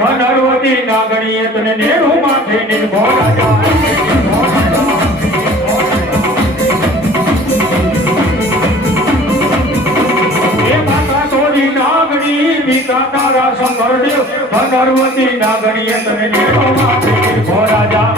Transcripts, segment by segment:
ધનવતી નાગણીએ તને નેરું માથે નિર્ભો રાજા એ માતા તોરી નાગણી પિતા તારા શંકરદેવ ધનવતી નાગણીએ તને નેરું માથે નિર્ભો રાજા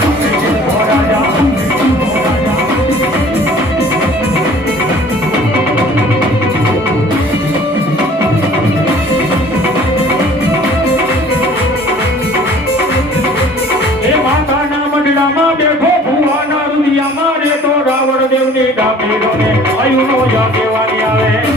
આયુનો યાદ દેવાની આવે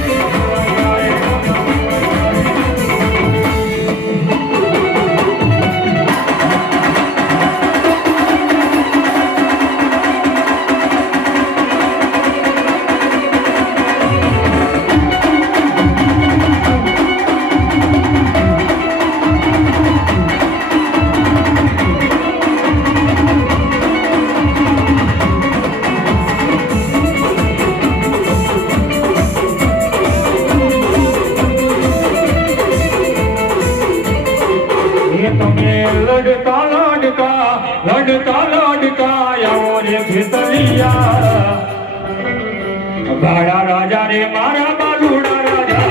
લડકા આવો રે ભીતલિયા ભાડા રાજા રે મારા બાલુડા રાજા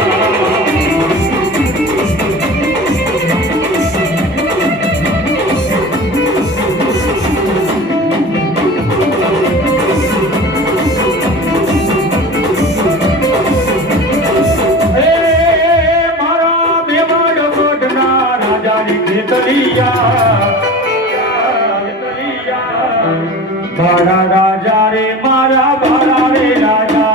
મારા બેવાડ કોટના રાજા રે ભીતલિયા ભાડા રાજા રે મારા ભાડા રે રાજા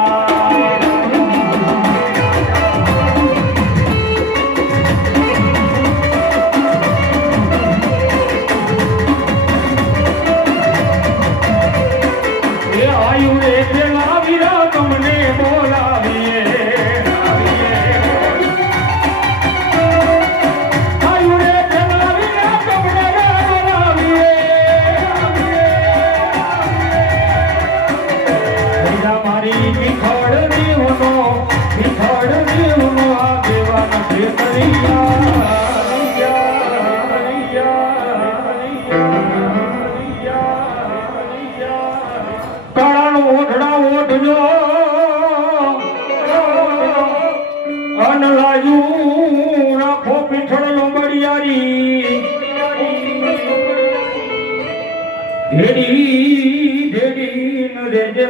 એ આયુ રે પેલા વીરા તમને બોલાવીએ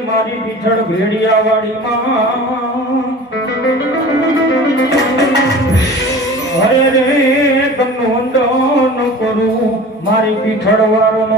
મારી પીછળ ભેડિયા વાળી માં હરે રે તમનું વંદન કરું મારી પીછળ વાળો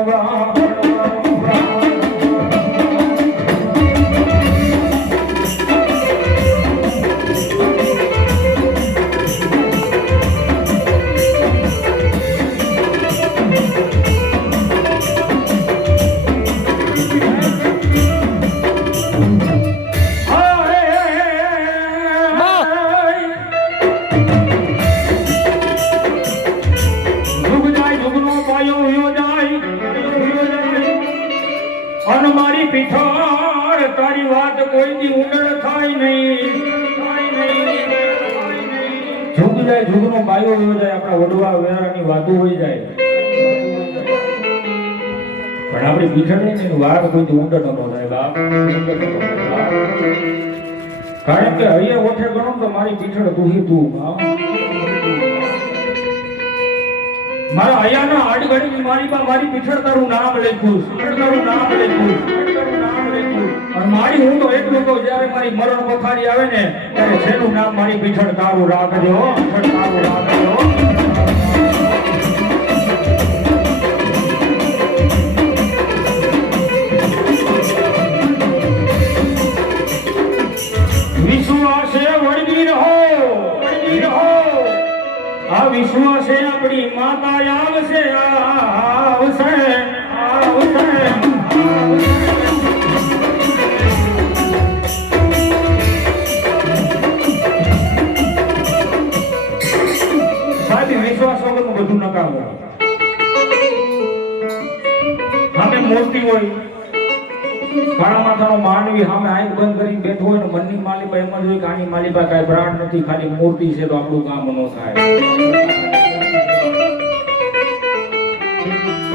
મારી પીઠાળ તારી વાત કોઈ દી ઉંડળ થાય નહીં ઝુગ જાય ઝુગનો બાયો હોય જાય આપણા વડવા વેરાની વાતો હોય જાય પણ આપણી પીઠળ ની વાત કોઈ દી ઉંડળ ન થાય બાપ કારણ કે અહીંયા ઓઠે ગણો તો મારી પીઠળ તું તું મારા આયાના આડઘડી મારી બા મારી પીછળ તારું નામ લખ્યું અને મારી હું તો એટલું કહું જ્યારે મારી મરણ પથારી આવે ને ત્યારે છેલ્લું નામ મારી પીછળ તારું રાખજો વિશ્વાસે વળગી રહો આ વિશ્વાસે આપણી માતા આવશે સાહેબ વિશ્વાસ વગરનું બધું ન નકામો સામે મૂર્તિ હોય કાળા માથાનો માનવી સામે આંખ બંધ કરીને બેઠો હોય ને મનની માલિકા એમ જ હોય કે આની માલિકા કાંઈ બ્રાન્ડ નથી ખાલી મૂર્તિ છે તો આપણું કામ ન થાય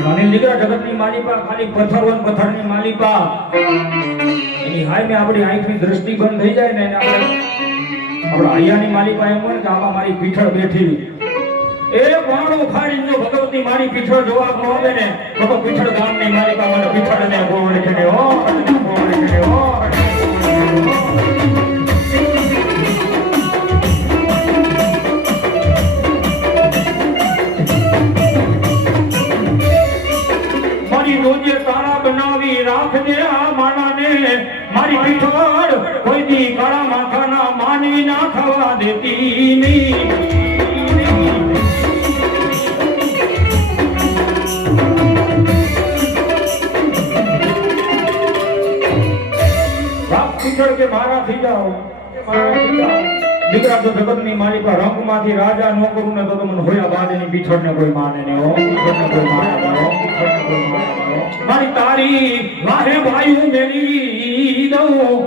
અનિલ દીકરા જગતની માલિકા ખાલી પથ્થર હોય પથ્થરની માલિકા એની હાય ને આપણી આંખની દ્રષ્ટિ બંધ થઈ જાય ને એને આપણા હૈયાની માલિકા એમ હોય કે આમાં મારી પીઠળ બેઠી એ વાણો ખાડી જો ભગવતી મારી પીઠળ જવાબ ન આવે ને તો પીઠળ ગામની માલિકા મને પીઠળને ગોળ છે હો ગોળ છે હો મારી રોજે તારા બનાવી રાખજે આ માનાને મારી પીઠળ કોઈ દી કાળા માથાના માનવી ના ખાવા દેતી નહીં કે મારા થઈ જાઓ દીકરા તો જગતની માલિકા રંગમાંથી રાજા ન કરું ને તો મને હોયા બાદની પીછળને કોઈ માને ને હો પીછળને કોઈ માને હો મારી તારી વાહે વાયુ મેલી દઉં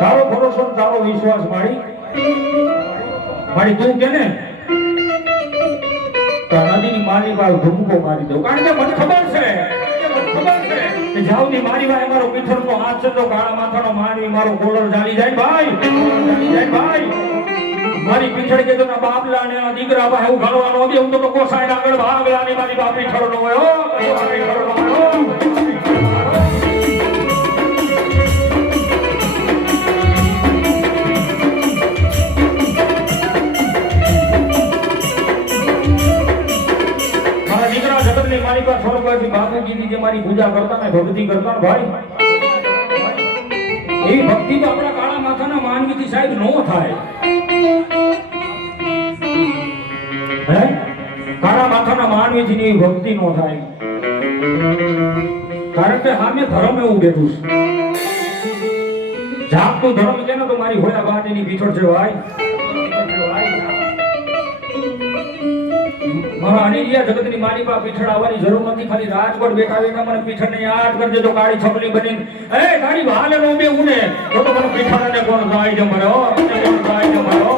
તારો ભરોસો તારો વિશ્વાસ મારી તું કે ને નદીની માલી પર ધુમકો મારી દઉં કારણ કે મને ખબર છે કે જાવની મારી વાય મારો પીઠળનો હાથ છે તો કાળા માથાનો માનવી મારો ગોળર જાળી જાય ભાઈ મારી પીઠળ કે તો બાપલા ને દીકરા પાસે હું ઘણવાનો દે હું તો કોસાય આગળ ભાગલાની મારી બાપ પીઠળનો હોય હો પીઠળનો હોય મારી પાસે સ્વર્ગવાસી બાપુજીની જે મારી પૂજા કરતા ને ભક્તિ કરતા ને ભાઈ એવી ભક્તિ તો આપણા કાળા માથાના માનવીથી સાહેબ નો થાય હે કાળા માથાના માનવીથી ની ભક્તિ નો થાય કારણ કે સામે ધર્મ એવું બેઠું છે જાગતું ધર્મ કે ને તો મારી હોયા બાટીની પીછળ છે ભાઈ મારા અનિલિયા જગતની મારી પાસે પીઠળ આવવાની જરૂર નથી ખાલી રાજકોટ બેઠા બેઠા મને પીઠળને યાદ કરજે તો કાળી છબલી બની એ તારી ભાલે નો બે ઉને તો મને પીઠળને કોણ ગાય છે મારો કોણ ગાય છે મારો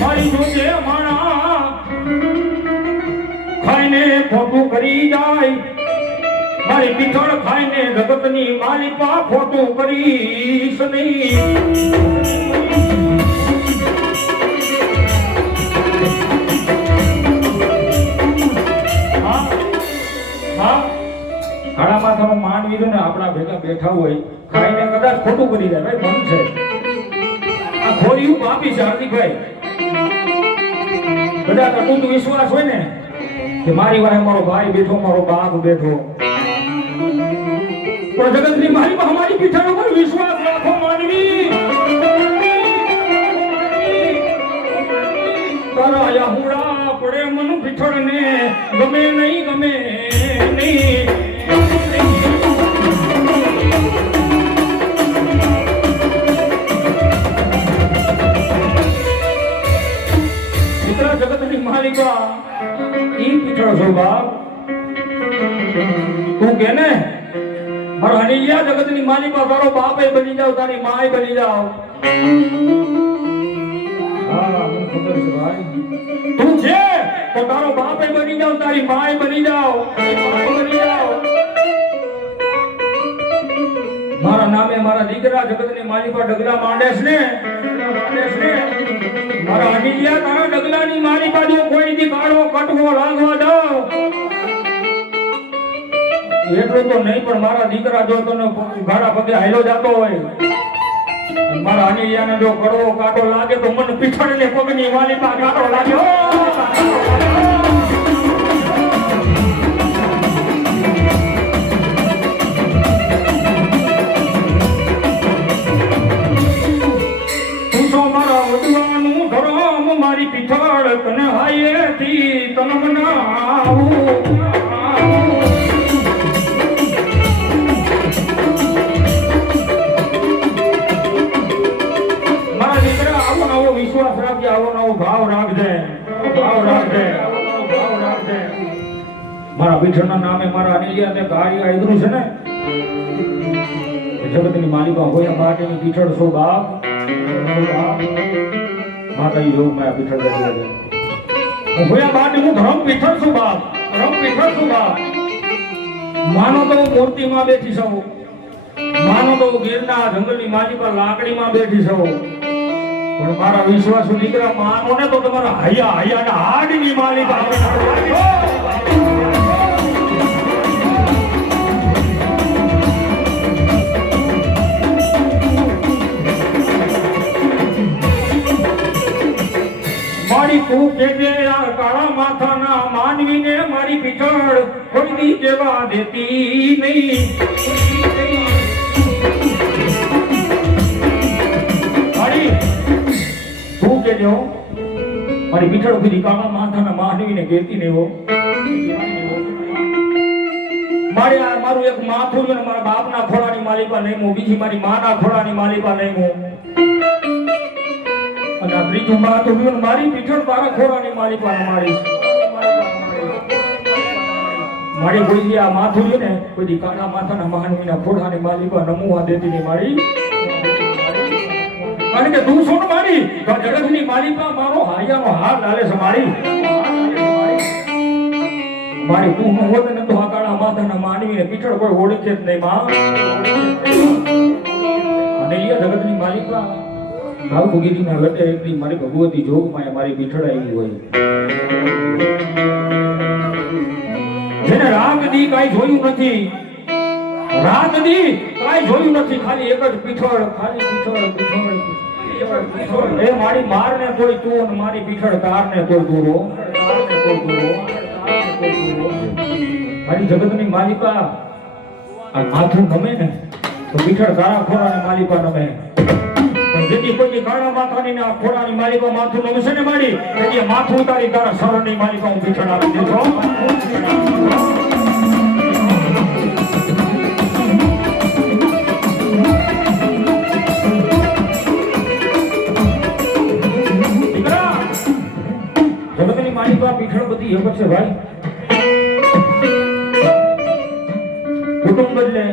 મારી જોજે માણા ખાઈને ખોટું કરી જાય મારી પીઠળ ખાઈને જગતની માલિકા ખોટું કરીશ નહીં કાળા માથાનો માનવી છે ને આપણા ભેગા બેઠા હોય ખાઈને કદાચ ખોટું કરી જાય ભાઈ મન છે આ ખોરિયું પાપી છે હાર્દિકભાઈ કદાચ અટૂટ વિશ્વાસ હોય ને કે મારી વાહે મારો ભાઈ બેઠો મારો બાપ બેઠો તો જગતની મારી પર હમારી પીઠળ ઉપર વિશ્વાસ રાખો માનવી તારા યાહુડા પડે મન પીઠળને ગમે નહીં દીકરા જગતની માલિકા ઈ પીઠળ છો બાપ તું કે ને મારો અનિલિયા જગતની માલિકા તારો બાપે બની જાવ તારી માય બની જાવ હા મને ખબર છે ભાઈ તું છે તો તારો બાપે બની જાવ તારી માય બની જાવ મારા નામે મારા દીકરા જગતની માલિકા ડગલા માંડેસ ને મારા અનિલિયા તારા ડગલાની માલિકા જો કોઈ દી કાઢવો કટવો લાગવા જાવ એટલું તો નહીં પણ મારા દીકરા જો તને ગાડા પગે હાલ્યો જતો હોય મારા અનિયાને જો કડવો કાંટો લાગે તો મને પીછળને પગની માલિકા કાંટો લાગ્યો. મારી પીછળ તને હાયેથી તન મનાવું. મારા દીકરા આવો નવો વિશ્વાસ રાખજે, આવો નવો ભાવ રાખજે, ભાવ રાખજે, ભાવ રાખજે. મારા પીછળના નામે મારા અનિલિયાને ગાડી આદરું છે ને જગતની માલિકા હોય માટેની પીછળ સો બાપ માતા યોગ માં પીઠળ બેઠી છે. હું હોયા બાદ હું ધરમ પીઠળ છું બાપ, ધરમ પીઠળ છું બાપ. માનો તો હું મૂર્તિમાં બેઠી છું, માનો તો હું ગીરના જંગલની માજી પર લાકડીમાં બેઠી છું, પણ મારા વિશ્વાસુ દીકરા માનો ને તો તમારા હૈયા હૈયાના હાડની માલિકા. તું કેજે આ કાળા માથાના માનવીને મારી પીછળ કોઈ દી જેવા દેતી નહીં. તું કેજો મારી પીછળ કોઈ કાળા માથાના માનવીને કહેતી નહીં હો. મારું એક માથું છે ને મારા બાપના ખોળાની માલિકા નહીં હું, બીજી મારી માના ખોળાની માલિકા નહીં હું, અને આ ત્રીજું માથું મારી પીછળ તારા ખોળાની માલિકા મારી. મારી કોઈ આ માથું છે ને કોઈ કાળા માથાના માનવીના ખોળાની માલિકા નમુવા દેતી નહીં મારી. કારણ કે તું શું મારી જગતની માલિકા મારો હાયાનો હાર લાલે છે મારી. મારી તું ન હોત ને તો આ કાળા માથાના માનવીને પીછળ કોઈ ઓળખે જ નહીં માં. અને એ જગતની માલિકા ભાવ ભોગીજીના લટે એટલી મારી ભગવતી જોગમાં મારી પીછળ આવી હોય. જેને રાગ દી કાંઈ જોયું નથી, રાગ દી કાંઈ જોયું નથી, ખાલી એક જ પીછળ, ખાલી પીછળ પીછળ. એ મારી માર ને કોઈ તું અને મારી પીછળ તાર ને કોઈ તું રો, મારી જગતની માલિકા આ માથું નમે ને તો પીછળ તારા ખોરાની માલિકા નમે. જેથી કોઈ કાળા માથાની ના ખોરાની માલિકા માથું નમશે ને મારી એ માથું ઉતારી તારા શરણની માલિકા હું પીછળ આપી દેજો. જગતની માલિકા પીછળ બધી એક છે ભાઈ. કુટુંબ બદલે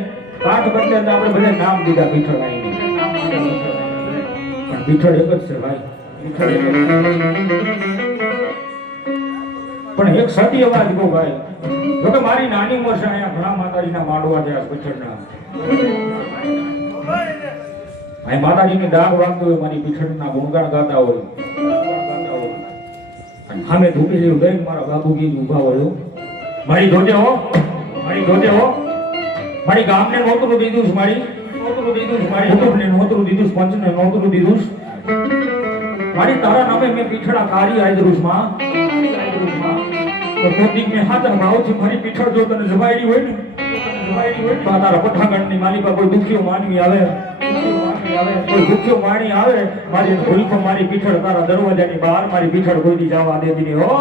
કાઠ બદલે આપણે બધા નામ દીધા પીછળ આવી. પીછળ એક જ છે ભાઈ, પીછળ એક જ. પણ એક સતી અવાજ કહું ભાઈ, જો કે મારી નાની ઉંમર છે, અહીંયા ઘણા માતાજીના માંડવા છે પીછળના. અહીં માતાજીની ડાગ વાગતો હોય, મારી પીછળના ગુણગાન ગાતા હોય, સામે ધૂપી જેવું દઈ મારા બાબુજી ઉભા હોય. મારી જોજે હો, મારી જોજે હો. મારી ગામને નોતરું દીધું છે, મારી નોતરું દીધું છે, મારી કુટુંબને નોતરું દીધું છે, પંચને નોતરું દીધું છે. મારી તારા નામે મેં પીછળા કાઢી આદરું છું માં. તો કોઈક મેં હાથા ભાવથી મારી પીછળ જો તને જવાયડી હોય ને, જવાયડી હોય તો તારા પઠાગણની માલિકા કોઈ દુખ્યો માનવી આવે, કોઈ દુખ્યો માણી આવે, મારી ભૂલકો મારી પીછળ તારા દરવાજાની બહાર મારી પીછળ કોઈ દી જવા દેતી નહીં હો.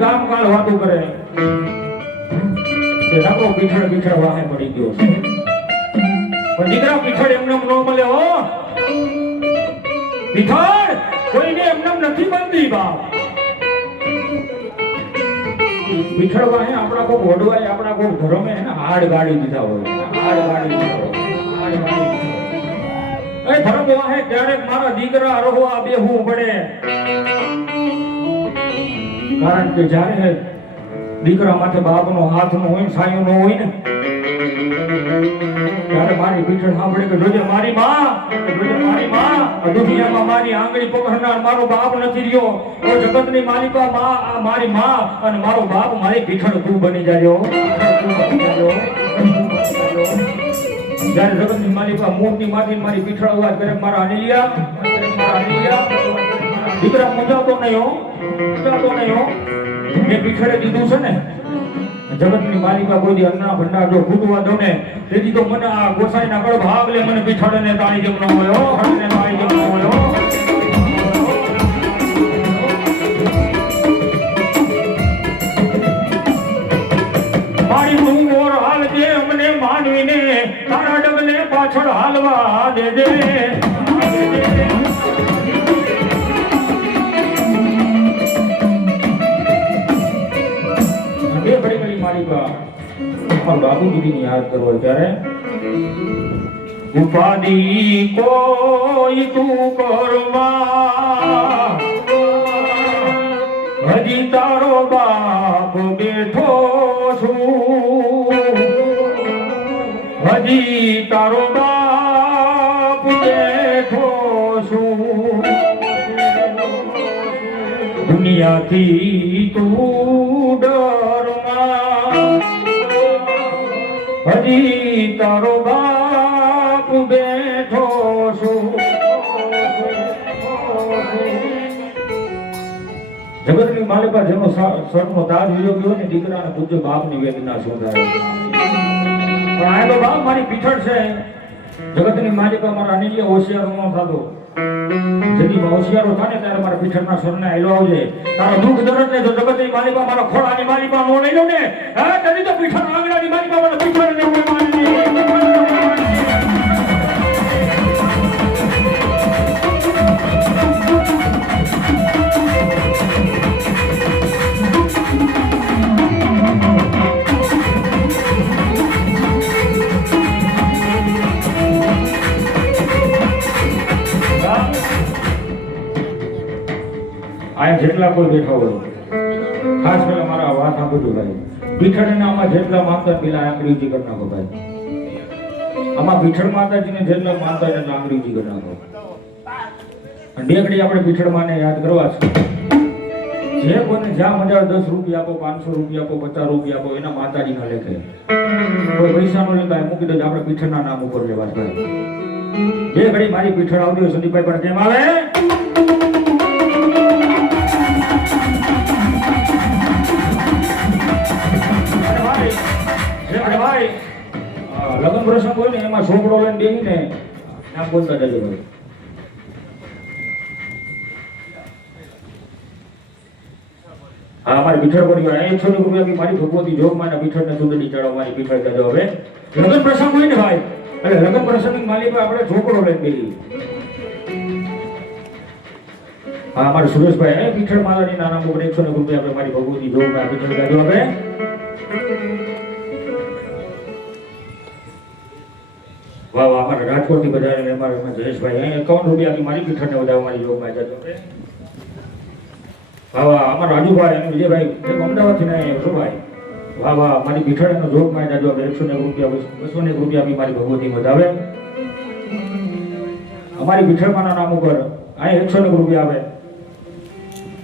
ગામ કાળ વાતો કરે કે રાખો પીછળ પીછળ વાહે પડી ગયો છે, પણ દીકરા પીછળ એમને ન મળે હો. પીછળ કોઈને એમને નથી બનતી બાપ. પીછળ વાહે આપણા કોઈ વડવાય, આપણા કોઈ ધર્મે એને હાડ ગાડી દીધા હોય, હાડ ગાડી દીધા હોય, હાડ ગાડી દીધા. એ ધર્મ વાહે ક્યારેક મારા દીકરા રહવા બેહવું પડે. કારણ કે જ્યારે દીકરા માથે બાપનો હાથ નો હોય, સાયો નો હોય ને, ત્યારે અરે મારી પીઠળ સાંભળે કે જોજે મારી માં આ દુનિયામાં મારી આંગળી પકડનાર મારો બાપ નથી રહ્યો. ઓ જગતની માલિકા માં આ મારી માં અને મારો બાપ મારી પીઠળ તું બની જાજો. જ્યારે જગતની માલિકા મોટની માટી મારી પીઠળ અવાજ કરે મારા અનિલિયા દીકરા મુંજાતો નહીં હો મેં પીઠળે દીધું છે ને જગતની માલિકા કોઈ દી અન્ના ભંડાર જો ફૂટવા દો ને તેથી તો મને આ ગોસાઈના ગળ ભાગ લે મને પીઠળે ને તાળી જેમ ન હોય હળને તાળી જેમ ન હોય મારી તું ઓર હાલ જે અમને માનવીને તારા ડગલે પાછળ હાલવા દેજે. બાબુજીની યાદ કરવો ત્યારે ઉપાધિ કોઈ તું કરવા હજી તારો બાપ બેઠો છું હજી તારો બાપ બેઠો છું દુનિયાથી તું ડરમાં હજી તારો બાપ બેઠો છું. જગતની માલિકા જેનો સરનો તાજ વિયોગ્યો ને દીકરાને પૂજ્ય બાપની વેદના શોધાય પણ આ તો બાપ મારી પીઠળ છે. જગતની માલિકા મારા અનિલિયા હોશિયાર ન થતો જેથી હોશિયારો થાય ને ત્યારે મારા પીઠળના સરને આયલો આવજે. તારો દુઃખ દર્દ ને જો જગતની માલિકા મારા ખોળાની માલિકા નો લઈ લો ને હા તને તો પીઠળ આંગણાની માલિકા મારા પીઠળને હું માની આ જેટલા કોઈ બેઠા હોય ખાસ કરીને મારા વાત સાંભળજો ભાઈ પીઠળ આમાં જેટલા માનતા પેલા આંગળીજી કરી નાખો ભાઈ. આમાં પીઠળ માતાજીને જેટલા માનતા એને આંગળીજી કરી નાખો. બે ઘડી આપણે પીઠળ માને યાદ કરવા છે. જે કોઈને જ્યાં મજા 10 રૂપિયા આપો 500 રૂપિયા આપો 50 રૂપિયા આપો એના માતાજી ના લેખે કોઈ પૈસા નો લેતા મૂકી દેજો આપણે પીઠળના નામ ઉપર લેવા ભાઈ. બે ઘડી મારી પીઠળ આવતી હોય સંદીપભાઈ પણ કેમ આવે લગ્ન પ્રસંગ હોય ને એમાં છોકરો લઈને બેહીને નામ બોલતા જજો ભાઈ. હા મારી પીઠળ પડી ગયો 100 રૂપિયા મારી ભગવતી જોગમાં પીઠળને સુંદરી ચડાવ મારી પીઠળ જજો. હવે લગ્ન પ્રસંગ હોય ને ભાઈ એટલે લગ્ન પ્રસંગની માલિકા આપણે છોકરો લઈને બેહી. હા મારા સુરેશભાઈ પીઠળ માલાની નાના ઉપર 100 રૂપિયા આપણે મારી ભગવતી જોગમાં પીઠળ જજો. હવે વાહ વાહ અમારા રાજકોટથી બજારે અમારા જયેશભાઈ 51 રૂપિયા મારી પીઠળને વધારે મારી જોગમાં જજો. વાહ વાહ અમારા રાજુભાઈ અને વિજયભાઈ અમદાવાદથી ને શું ભાઈ વાહ વાહ મારી પીઠળનો જોગમાં જજો. 101 રૂપિયા 201 રૂપિયા બી મારી ભગવતી વધાવે અમારી પીઠળમાના નામ ઉપર અહીં 101 રૂપિયા આવે.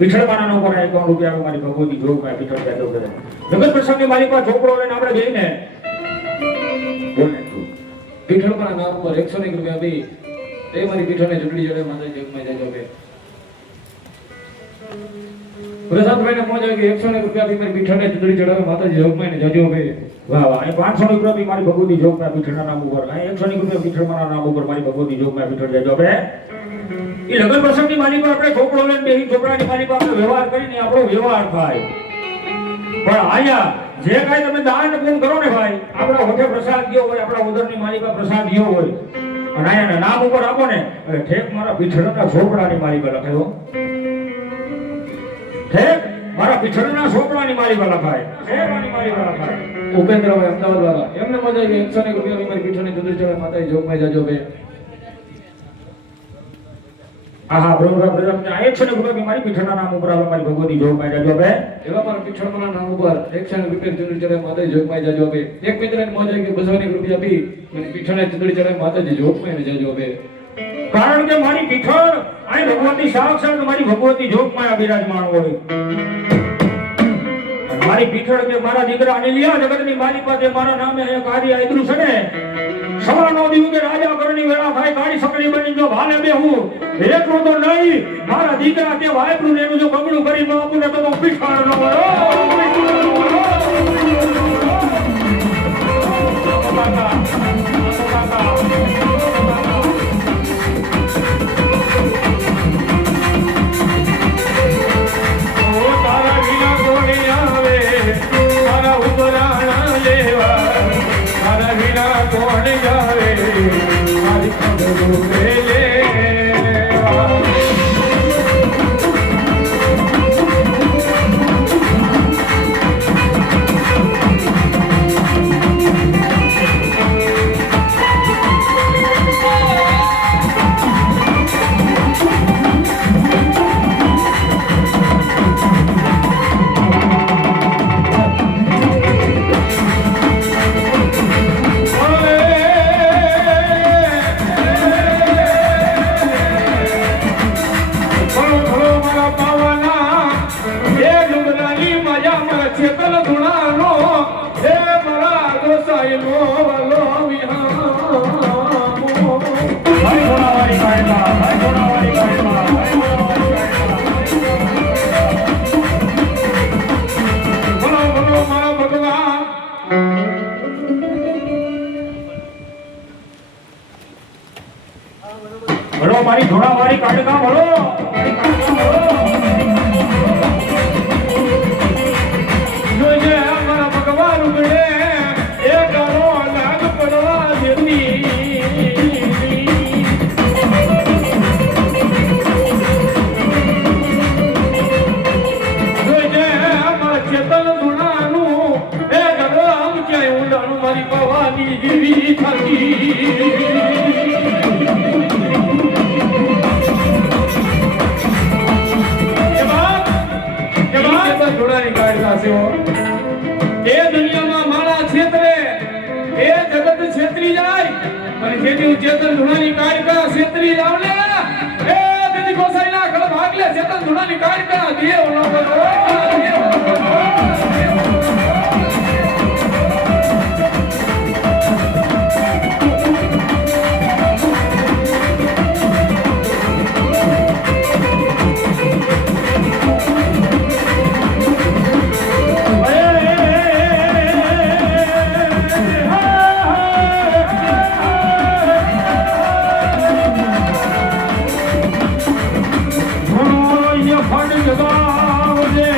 પીઠળમાના નામ ઉપર 51 રૂપિયા આવે મારી ભગવતી જોગમાં પીઠળ જજો કરે. જગત પ્રસંગની મારી પાસે છોકરો લઈને આપણે જઈને પીઠળમાના નામ ઉપર 101 રૂપિયા બી એ મારી પીઠળને ચૂંટણી જોડે માતા જોગમાં જજો બે. પ્રસાદભાઈ ને પહોંચાય કે 101 રૂપિયા બી મારી પીઠળને ચૂંટણી ચડાવે માતાજી જોગમાં ને જજો બે. વાહ વાહ 500 રૂપિયા બી મારી ભગવતી જોગમાં પીઠળના નામ ઉપર 101 રૂપિયા પીઠળમાના નામ ઉપર મારી ભગવતી જોગમાં પીઠળ જજો બે. એ લગ્ન પ્રસંગની મારી પર આપણે છોકરો લઈને બેહી છોકરાની મારી પર આપણે વ્યવહાર કરીને આપણો વ્યવહાર થાય. પણ આયા જે કાંઈ તમે દાન પૂન કરો ને ભાઈ આપણા હોઠે પ્રસાદ ગયો હોય આપણા ઉદરની માલિકા પ્રસાદ ગયો હોય અને આયાના નામ ઉપર આપો ને એટલે ઠેક મારા પીઠળના છોકરાની માલિકા લખાયો. ઠેક મારા પીઠળના છોકરાની માલિકા લખાય. છોકરાની માલિકા લખાય. ઉપેન્દ્રભાઈ અમદાવાદ વાળા એમને મજા આવી 101 રૂપિયા મારી પીઠળને ચૂંટણી ચડાવે માતાજી જોગમાં જજો બે. હા હા બરોબર બરોબર આ 101 રૂપિયા મારી પીઠળના નામ ઉપર આવે મારી ભગવતી જોગમાઈ જાજો બે એવા મારા પીઠળના નામ ઉપર 101 રૂપિયા ચૂંટણી ચડે માતાજી જોગમાઈ જાજો બે એક મિત્રને મોજ આવી કે 200 રૂપિયા આપી અને પીઠળને ચૂંટણી ચડે માતાજી જોગમાઈને જાજો બે કારણ કે મારી પીઠળ આ ભગવતી સાક્ષાત મારી ભગવતી જોગમાયા બિરાજમાન હોય મારી પીઠળ કે મારા દીકરા અનિલિયા જગતની મારી પાસે મારા નામે એક કાર્ય આદરું છે ને સવારનો દિવસ કે રાજા કરની વેળા થાય કાળી સકડી બની જો ભાલે બે હું એટલું તો નહીં મારા દીકરા કે વાયપરું એનું જો બગડું કરી ન આપું ને તો પીઠળ ન વળો કોણ જાવે મારી ખબર લે ભલો મારી ધોળાવાળી કાઢકા ભલો જોજે મારા ભગવાન ઉગડે એ કરો લાગ પડવા દેતી જોજે મારા ચેતન ગુણાનું એ કરો આમ ક્યાંય ઊંડાનું મારી ભવાની જીવી થતી એ દુનિયામાં મારા ક્ષેત્રે એ જગત ક્ષેત્રી જાય અને જેથી ચેતન ધુણાની કાયકા ક્ષેત્રી આવલે એ દીદી ગોસાઈના ખળ ભાગલે ચેતન ધુણાની કાયકા દેવ નો બોલો ફંડ જગાવજે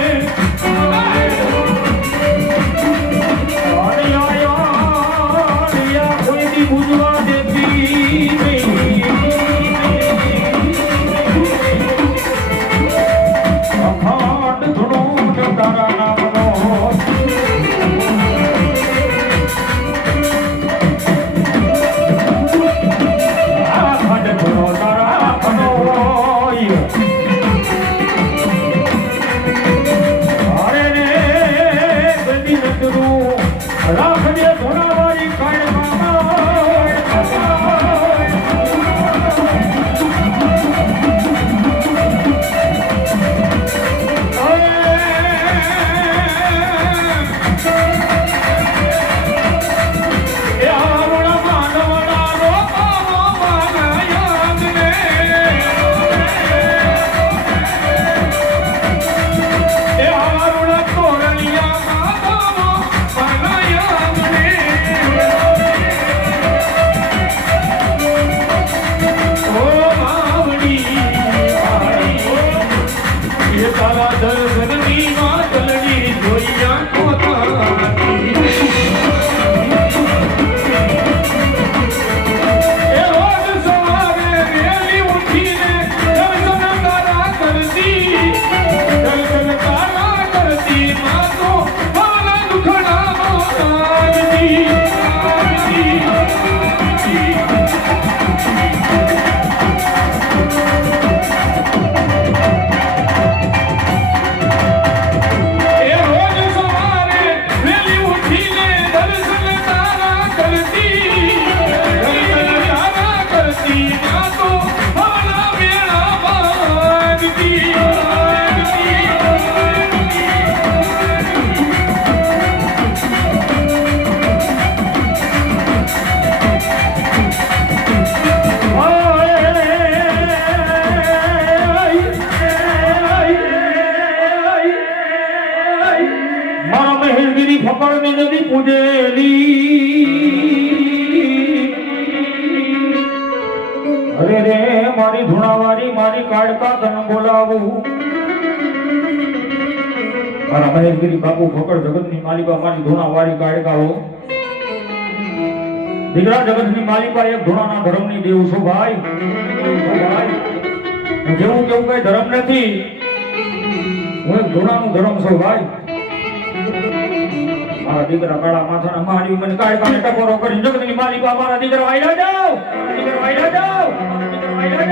મહેરગીરી ફકરની નદી પૂજેલી અરે રે મારી ધૂણાવાળી મારી કાળકા તને બોલાવું મારા મહેરગીરી બાપુ ફકર જગતની માલિકા મારી ધૂણાવાળી કાળકાઓ દીકરા જગતની માલિકા એક ધૂણાના ધર્મની દેવ છું ભાઈ જેવું કેવું કઈ ધર્મ નથી હું એક ધૂણાનું ધર્મ છું ભાઈ મારા દીકરા કાળા માથાના મારી મને કાળકાને ટકોરો કરી જગતની માલિકા મારા દીકરા વાયડા જાઓ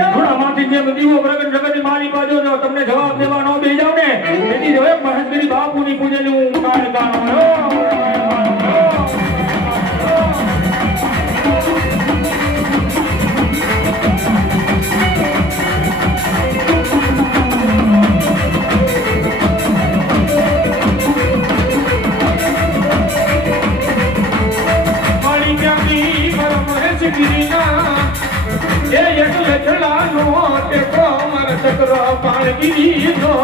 ધૂણામાંથી જેમ દીવો પ્રગટ જગતની માલિકા જો તમને જવાબ દેવા ન દઈ જાવ ને તેથી જો એક મહેશગીરી બાપુની પૂજેલી હું કાળકાનો પાણગીરી નો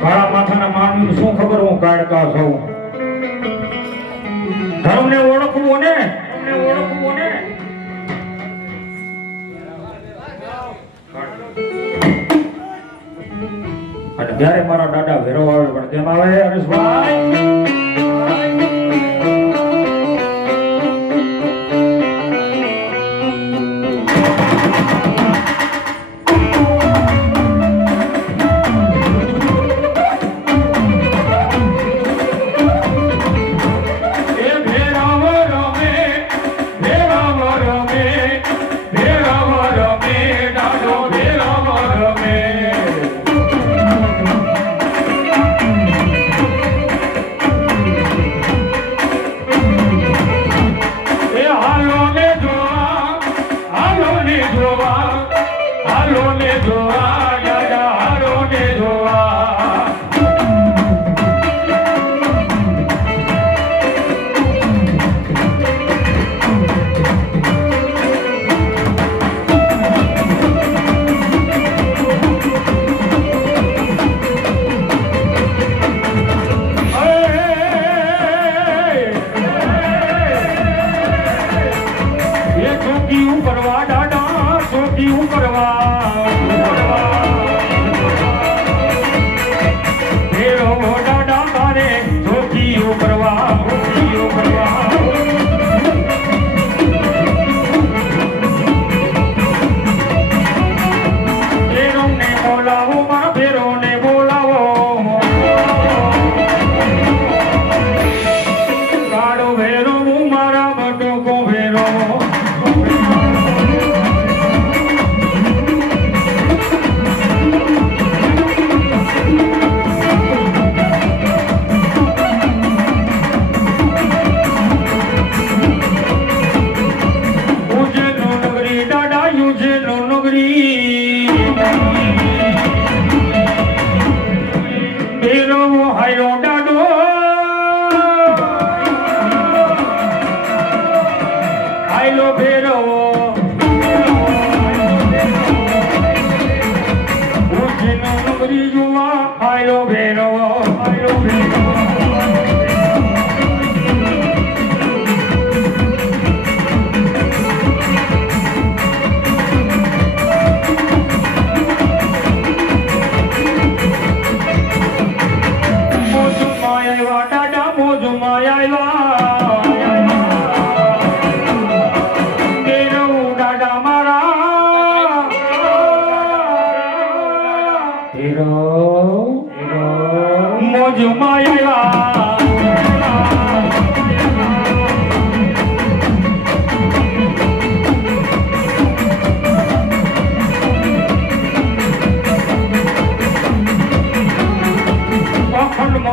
કાળા માથાના માનવી શું ખબર હું કાળકા છું ધર્મને ઓળખવું ને અને ત્યારે મારા દાદા ભેરો આવે પણ કેમ આવે હરેશભાઈ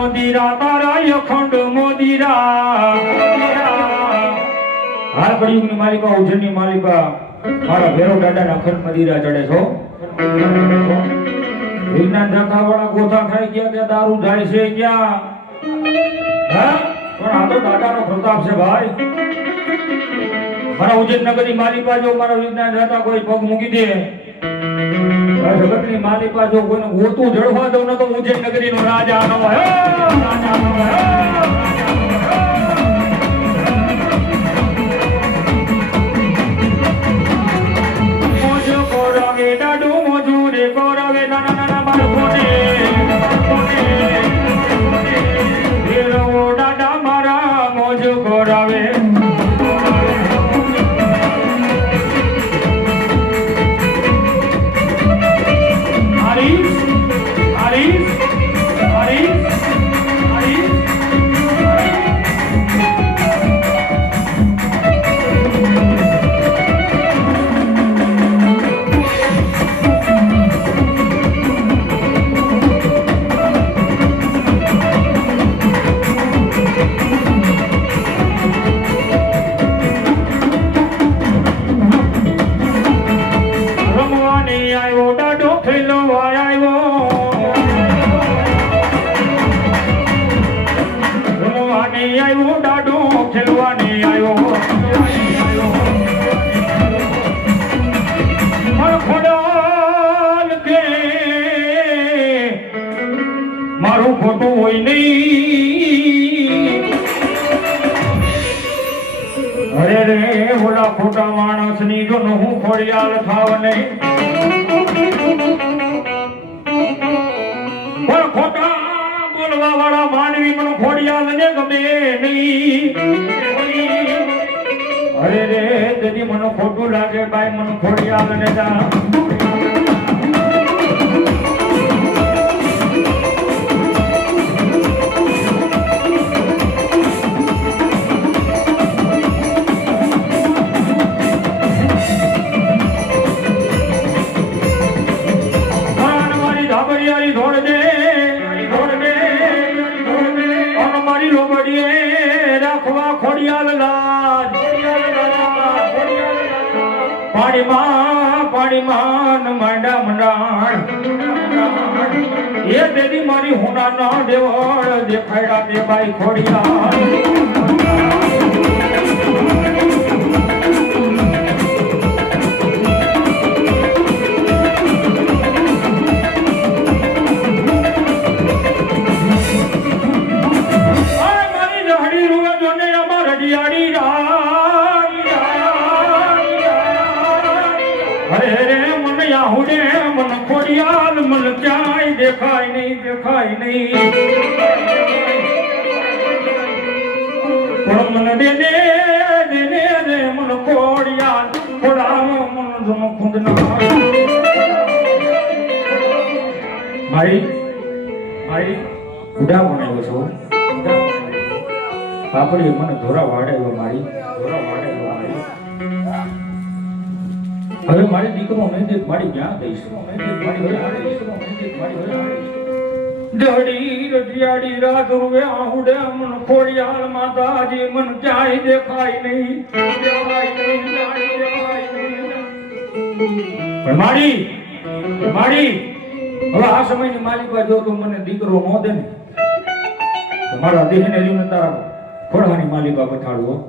મોદીરા તારા અખંડ મોદીરા હાલ કળિયુગની માલિકા ઉજ્જૈનની માલિકા મારા ભેરો દાદાના અખંડ મદિરા ચડે છો વિજ્ઞાન જાથાવાળા ગોથા ખાઈ ગયા કે દારૂ જાય છે ક્યાં હા પણ આ તો દાદાનો પ્રતાપ છે ભાઈ મારા ઉજ્જૈન નગરની માલિકા જો મારા વિજ્ઞાન જાતા કોઈ પગ મૂકી દે જગતની માલિકા જો કોઈને ગોતું જળવા દઉં ને તો ઉજ્જૈન નગરીનો રાજા નો મોજો કોરાવે દાડુ મોજુરે કોરાવે નાના નાના બાળકોને વીરો દાદા મારા મોજો કોરાવે મારું ખોટું હોય નહીં અરે રે ઓલા ખોટા માણસ ની જો હું ખોડિયાલ થાવ નહીં પણ ખોટા બોલવા વાળા માનવી મને ખોડિયાલ ને ગમે નહીં અરે રે જદી મને ખોટું લાગે ભાઈ મને ખોડિયાલ ને જા પાણીમાં માંડા મંડાણ એ દેદી મારી હોના ના દેવળ દેખાડ્યા તે બાઈ ખોડિયા દેખાય નહીં પણ મને દેને મન ખોડિયાલ ખોડાવો મન જમ ખુંદ ના મારી ઉડા બનાવ્યો છો પાપડી મને ધોરા વાડેલો મારી હવે મારી દીકરો મેં મારી ક્યાં દઈશ દડી રજિયાડી રાત રૂવે આહુડે મન ખોડિયાલ માતાજી મન ક્યાંય દેખાય નહીં પણ મારી હવે આ સમયની માલિકા જો તું મને દીકરો નો દે ને તો મારા દેહને લઈને તારા ખોડાની માલિકા પછાડવો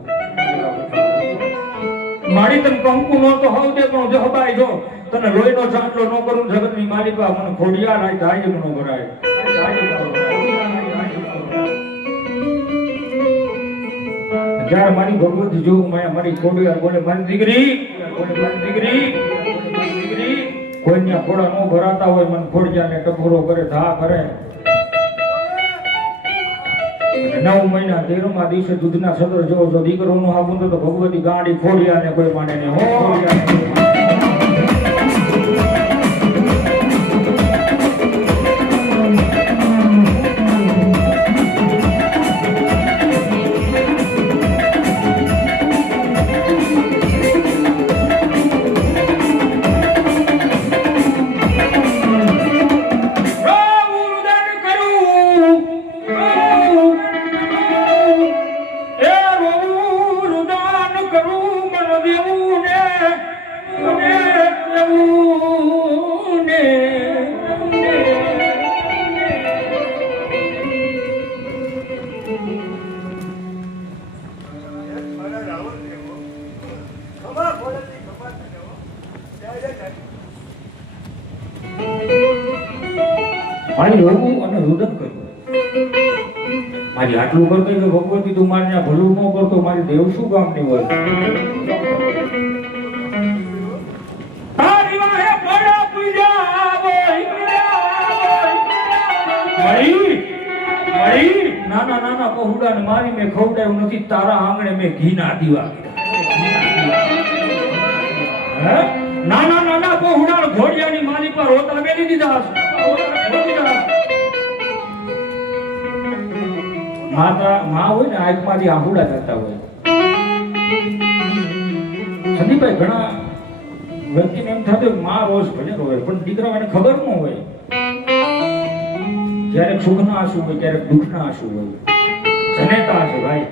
મારી તને કંકુ નો તો હોવ દે પણ જો હબાઈ જો તને લોહીનો ચાંદલો નો કરું જગતની માલિકા મને ખોડિયાલ આય જાય નો ભરાય જ્યારે મારી ભગવતી જો મારી ખોડિયાલ બોલે મારી દીકરી કોઈના ખોડા નો ભરાતા હોય મને ખોડિયાને ટકોરો કરે ધા કરે 9 મહિના 13મા દિવસે દૂધના સદર જો દીકરોનું આપું તો ભગવતી ગાડી ખોડિયાને કોઈ માને નહીં હો ખાલી રોવું અને રુદન કરવું. મારી આટલું કરતો કે ભગવતી તું મારે ત્યાં ભલું ન કરતો મારી દેવ શું કામની હોય. તારી વાહે પડા પૂજા મળી નાના નાના પહોડાને મારી મેં ખવડાવ્યું નથી, તારા આંગણે મેં ઘીના દીવા કર્યા. નાના નાના પહોડા ઘોડિયાની માલી પર રોતા મેલી દીધા. માં હોય ને આંખમાંથી આહુડા થતા હોય. સંદીપભાઈ ઘણા વ્યક્તિને એમ થતું માં રોજ ભલે રોવે પણ દીકરાઓને ખબર ન હોય. ક્યારેક સુખના આંસુ હોય, ક્યારેક દુઃખના આંસુ હોય. જનેતા છે ભાઈ,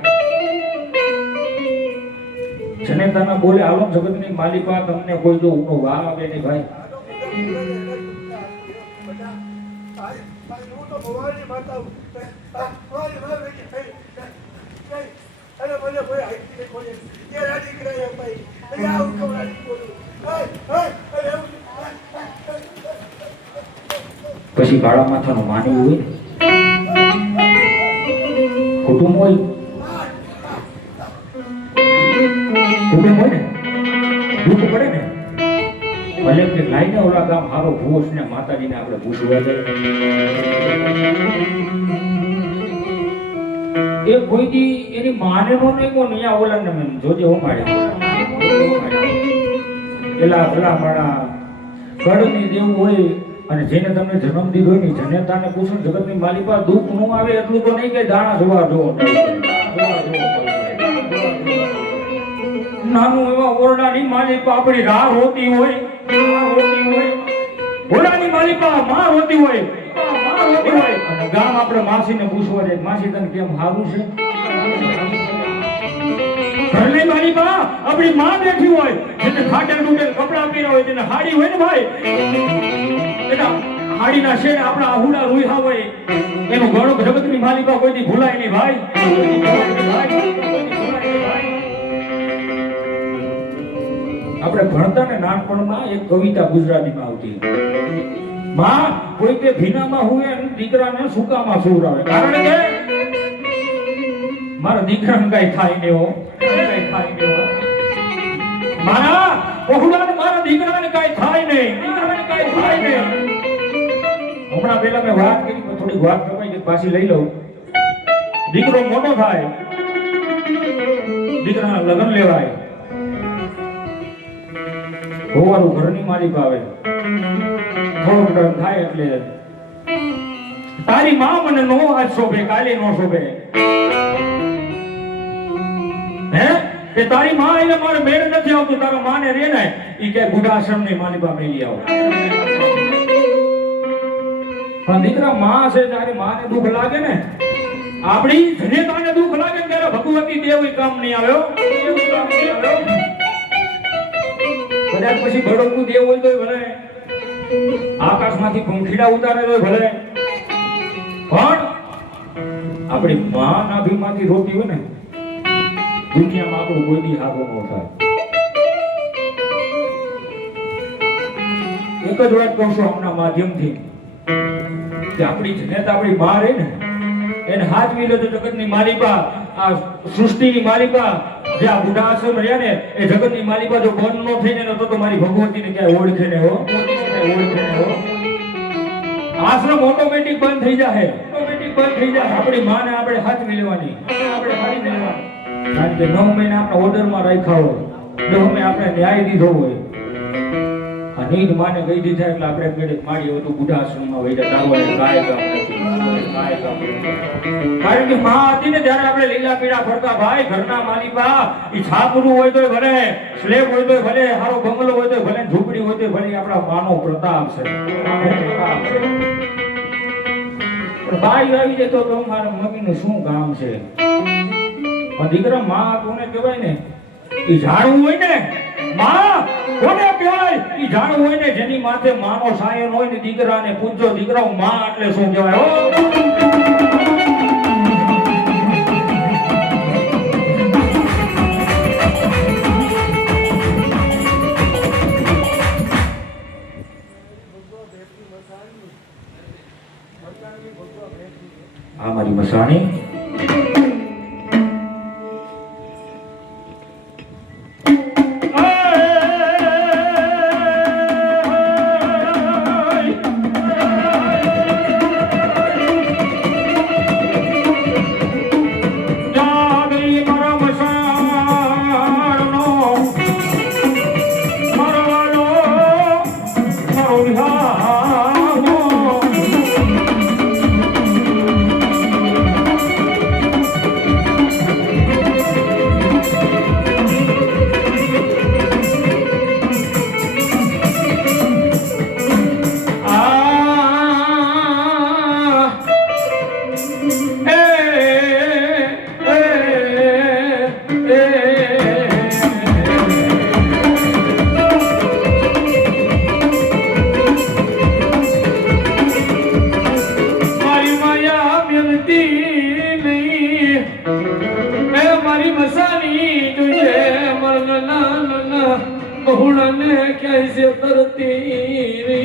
જનેતાના બોલે આલમ જગતની માલિકા તમને કોઈ જો ઊંડો વાર આવે નહીં ભાઈ. પછી કાળા માથાનું માનવું હોય, કુટુંબ હોય, કુટુંબ હોય ને દુઃખ પડે ને ભલે કે લાઈને ઓલા ગામ હારો ભૂસ ને માતાજીને આપણે પૂછવા જાય. એ કોઈ દી એની માને નો નહીં કોણ અહીંયા ઓલાને મેં જોજે ઉમાડ્યા. પેલા ભલા મારા કડની દેવું હોય અને જેને તમને જન્મ દીધો હોય ને જનેતાને પૂછો જગતની માલિકા દુઃખ નું આવે એટલું તો નહીં કે દાણા જોવા જો. નાનું એવા ઓરડાની માલિકા આપણી રાહ રોતી હોય, ઓરડાની માલિકા માં રોતી હોય, અને ગામ આપણે માસીને પૂછવા જાય માસી તને કેમ સારું છે. ઘરની માલિકા આપણી માં બેઠી હોય, જેને ખાટેલ ડૂટેલ કપડા પહેર્યા હોય, જેને હાડી હોય ને ભાઈ એના હાડીના શેડ આપણા આહુડા રૂહા હોય, એનું ગણો જગતની માલિકા કોઈથી ભૂલાય નહીં ભાઈ. આપણે ભણતા ને નાનપણમાં એક કવિતા ગુજરાતીમાં આવતી, માં કોઈ કે ભીનામાં હોય અને દીકરાને સુકામાં સુવરાવે. કારણ કે મારા દીકરાને કઈ થાય ને હો, મારા પહોળાને મારા દીકરાને કઈ થાય નહીં, દીકરાને કઈ થાય નહીં. હમણાં પહેલા મેં વાત કરી, થોડી વાત કમાઈ કે પાછી લઈ લઉં. દીકરો મોટો થાય, દીકરાના લગ્ન લેવાય, હોવાનું ઘરની માલિક આવે, થોડોક ડર થાય એટલે તારી માં મને નો આજ શોભે કાલે નો શોભે. હે કે તારી માં એને મારે મેળ નથી આવતું, તારા માને રે ને ઈ કે બુઢાશ્રમ ની માલિકા મેલી આવો. પણ દીકરા માં છે તારી માને દુઃખ લાગે ને, આપણી જનેતાને દુઃખ લાગે ને ત્યારે ભગવતી દેવ કામ નહીં આવ્યો. કદાચ પછી બળોકું દેવ હોય તોય ભલે, આકાશમાંથી પંખીડા ઉતારે તોય ભલે, પણ આપણી માં નાભીમાંથી રોતી હોય ને દુનિયામાં આપણું કોઈ દી હાગો ન થાય. એક જ વાત કહું છું આપણા માધ્યમથી કે આપણી જનેતા આપણી માં રહે ને એને હાથવી લે તો જગતની માલિકા, આ સૃષ્ટિની માલિકા, જે આ બુઢા આશ્રમ રહ્યા ને એ જગતની માલિકા જો બંધ ન થઈને તો મારી ભગવતીને ક્યાંય ઓળખે ને હો, આશ્રમ ઓટોમેટિક બંધ થઈ જાય, ઓટોમેટિક બંધ થઈ જાય. આપણી માને આપણે હાથવી લેવાની, આપણે હારી લેવાની. કારણ કે 9 મહિના આપણે ઓર્ડરમાં રાખ્યા હોય, 10 મહિને આપણે ન્યાય દીધો હોય, આ નીંદ માને ગઈ દીધા એટલે આપણે પેડે માડી હોય તો બુઢા આશ્રમમાં વહી જાય. તારવાડે કાય કામ નથી, કાય કામ નથી. કારણ કે માં હતી ને ત્યારે આપણે લીલા પીળા ફરતા ભાઈ. ઘરના માલિકા ઈ છાપરું હોય તોય ભલે, સ્લેબ હોય તોય ભલે, હારો બંગલો હોય તોય ભલે, ઝૂંપડી હોય તોય ભલે, આપણા માનો પ્રતાપ છે. પણ બાઈ આવી જાય તો મારા મમ્મીનું શું કામ છે. પણ દીકરા માં કોને કહેવાય ને, ઈ ઝાડવું હોય ને, માં કોને કહેવાય ઈ ઝાડવું હોય ને જેની માથે માનો સાયન હોય ને, દીકરાને પૂછજો દીકરા માં એટલે શું કહેવાય. હો મસાની જોઈએ મરણ ના બહુડાને ક્યાંય છે તરતી રે